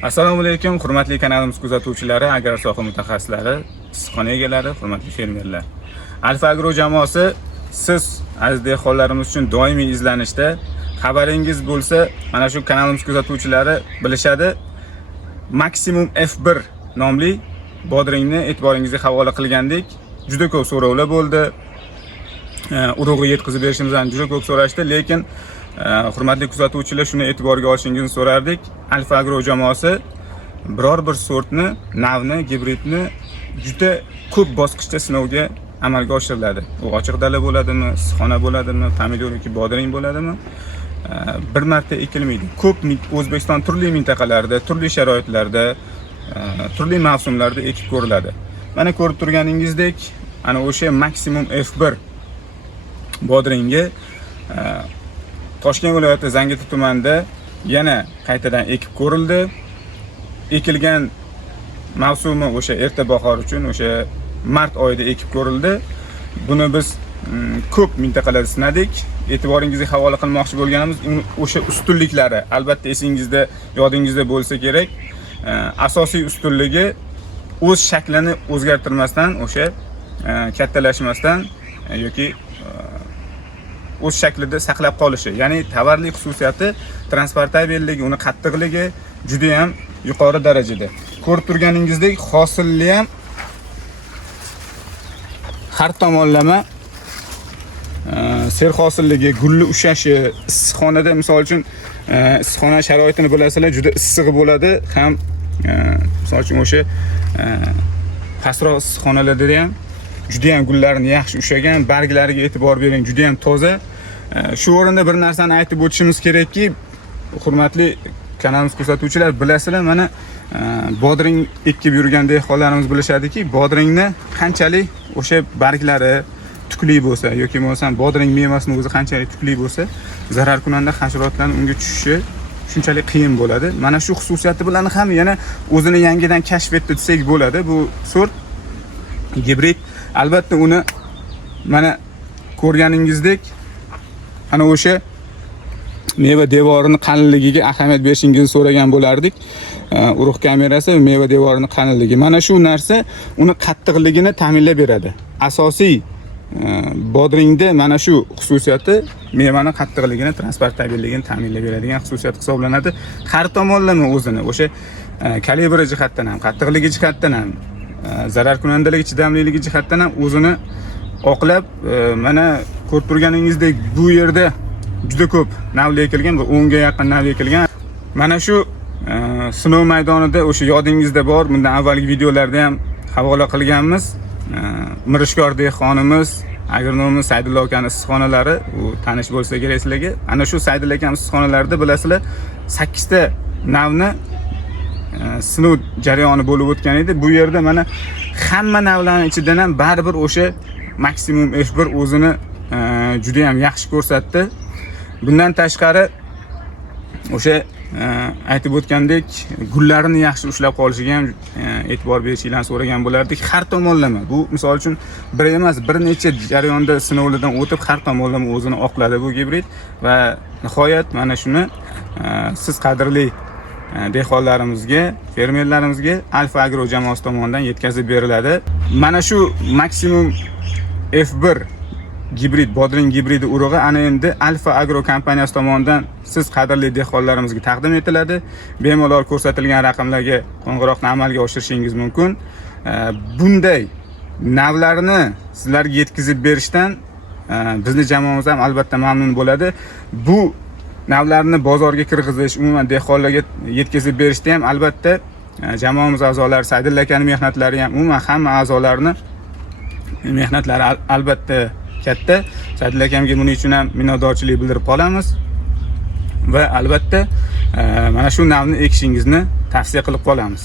Assalomu alaykum, hurmatli kanalimiz kuzatuvchilari, agrar soha mutaxassislari, issiqxona egalari, hurmatli fermerlar. Alfa Agro jamoasi siz aziz dehqonlarimiz uchun doimiy izlanishda. Xabaringiz bo'lsa, mana shu kanalimiz kuzatuvchilari bilishadi. Maximum F1 nomli bodringni e'tiboringizga havola qilgandik. Juda ko'p so'rovlar bo'ldi. Urug'i yetkazib berishimizdan juda ko'p so'rashdi, lekin hurmatli kuzatuvchilar, shuni e'tiborga olishingizni so'rardik. Alfa Agro jamoasi biror bir sortni, navni, gibridni juda ko'p bosqichda sinovga amalga oshiriladi. U ochiq dala bo'ladimi, issiqxona bo'ladimi, pomidor yoki bodring bo'ladimi? Bir marta ekilmaydi. Ko'p O'zbekiston turli mintaqalarida, turli sharoitlarda, turli mavsumlarda ekib ko'riladi. Mana ko'rib turganingizdek, ana o'sha Maximum F1 bodringi Toshkent viloyati Zangati tumanida yana qaytadan ekib ko'rildi. Ekilgan mavsumi o'sha erta bahor uchun o'sha mart oyida ekib ko'rildi. Buni biz ko'p mintaqalarda sinadik. E'tiboringizga havola qilmoqchi bo'lganimiz o'sha ustunliklari, albatta esingizda, yodingizda bo'lsa kerak. Asosiy ustunligi o'z shaklini o'zgartirmasdan, o'sha kattalashmasdan yoki o'z shaklida saqlab qolishi. Ya'ni tovarli xususiyati, transportabelligi, uni qattiqligi juda ham yuqori darajada. Ko'rib turganingizdek, hosilli ham har tomonlama serhosilligi, gulli ushashi, issiqxonada misol uchun issiqxona sharoitini bilasizlar, juda issiq bo'ladi. Ham misol uchun o'sha pastroq issiqxonalarda ham juda ham gullarini yaxshi ushagan, barglariga e'tibor bering, juda ham toza. Shu o'rinda bir narsani aytib o'tishimiz kerakki, hurmatli kanalimiz kuzatuvchilar, bilasizlar, mana bodring ekib yurgan dehqonlarimiz bilishadiki, bodringni qanchalik o'sha barglari tukli bo'lsa yoki bo'lmasam bodring mevasining o'zi qanchalik tukli bo'lsa, zararkunanda hasharotlarning unga tushishi shunchalik qiyin bo'ladi. Mana shu xususiyati bilan ham yana o'zini yangidan kashf etdi desak bo'ladi. Bu sort gibrid. Albatta uni mana ko'rganingizdek, ana o'sha meva devorining qalinligiga ahamiyat berishingizni so'ragan bo'lardik. Urug' kamerasi meva devorining qalinligi. Mana shu narsa uni qattiqligini ta'minlab beradi. Asosiy bodringda mana shu xususiyati mevaning qattiqligini, transportabelligini ta'minlab beradigan xususiyat hisoblanadi. Har tomonlama o'zini o'sha kalibri jihatdan ham, qattiqligi jihatdan ham, zararkunandaligi, chidamliligi jihatdan ham o'zini oqlab, mana ko'rib turganingizdek, bu yerda juda ko'p navlar ekilgan, 10 ga yaqin nav ekilgan. Mana shu sinov maydonida o'sha yodingizda bor, bundan avvalgi videolarda ham havola qilganmiz. Mirishkor dehqonimiz, agronomimiz Saydullo akaning issiqxonalari, u tanish bo'lsa kerak sizlarga. Ana shu Saydullo akaning issiqxonalarida bilasizlar, 8 ta navni sinov jarayoni bo'lib o'tgan edi. Bu yerda mana hamma navlarning ichidan ham baribir o'sha Maximum F1 o'zini juda ham yaxshi ko'rsatdi. Bundan tashqari o'sha aytib o'tgandek, gullarini yaxshi ushlab qolishiga ham e'tibor berishinglarni so'ragan bo'lardik. Har tomonlama, bu misol uchun bir emas, bir necha jarayonda sinovlardan o'tib har tomonlama o'zini oqladi bu gibrid va nihoyat mana shuni siz qadrli dehqonlarimizga, fermerlarimizga Alfa Agro jamoasi tomonidan yetkazib beriladi. Mana shu Maximum F1 gibrid, bodring gibridi urug'i ana endi Alfa Agro kompaniyasi tomonidan siz qadrli dehqonlarimizga taqdim etiladi. Bemalol ko'rsatilgan raqamlarga qo'ng'iroqni amalga oshirishingiz mumkin. Bunday navlarni sizlarga yetkazib berishdan bizning jamoamiz ham albatta mamnun bo'ladi. Bu navlarni bozorga kirg'izish, umuman dehqonlarga yetkazib berishda ham albatta jamoamiz a'zolari, Saydullo akaning mehnatlari ham, umuman hamma a'zolarni mehnatlari albatta katta. Saydullo akamga buning uchun ham minnatdorchilik bildirib qolamiz va albatta mana shu navni ekishingizni tavsiya qilib qolamiz.